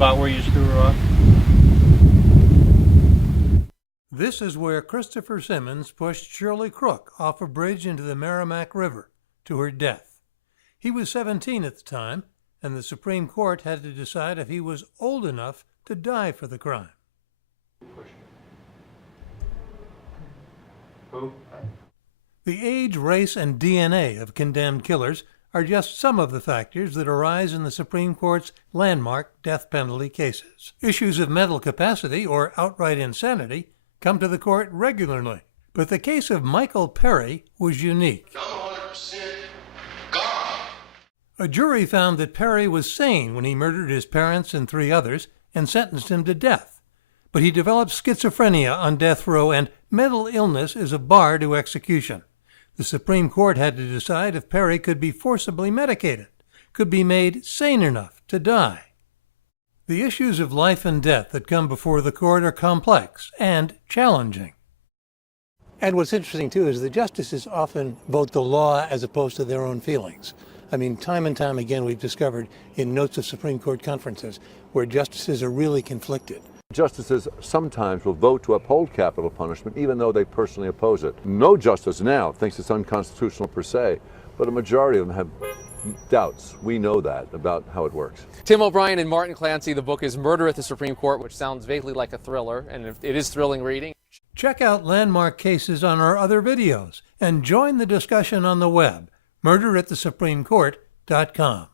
about where you threw her off? This is where Christopher Simmons pushed Shirley Crook off a bridge into the Merrimack River to her death. He was 17 at the time, and the Supreme Court had to decide if he was old enough to die for the crime. Who? The age, race, and DNA of condemned killers are just some of the factors that arise in the Supreme Court's landmark death penalty cases. Issues of mental capacity or outright insanity come to the court regularly, but the case of Michael Perry was unique. 100% gone. A jury found that Perry was sane when he murdered his parents and 3 others and sentenced him to death, but he developed schizophrenia on death row, and mental illness is a bar to execution. The Supreme Court had to decide if Perry could be forcibly medicated, could be made sane enough to die. The issues of life and death that come before the court are complex and challenging. And what's interesting, too, is the justices often vote the law as opposed to their own feelings. I mean, time and time again, we've discovered in notes of Supreme Court conferences where justices are really conflicted. Justices sometimes will vote to uphold capital punishment even though they personally oppose it. No justice now thinks it's unconstitutional per se, but a majority of them have doubts. We know that about how it works. Tim O'Brien and Martin Clancy. The book is Murder at the Supreme Court, which sounds vaguely like a thriller, and it is thrilling reading. Check out landmark cases on our other videos and join the discussion on the web, murderatthesupremecourt.com.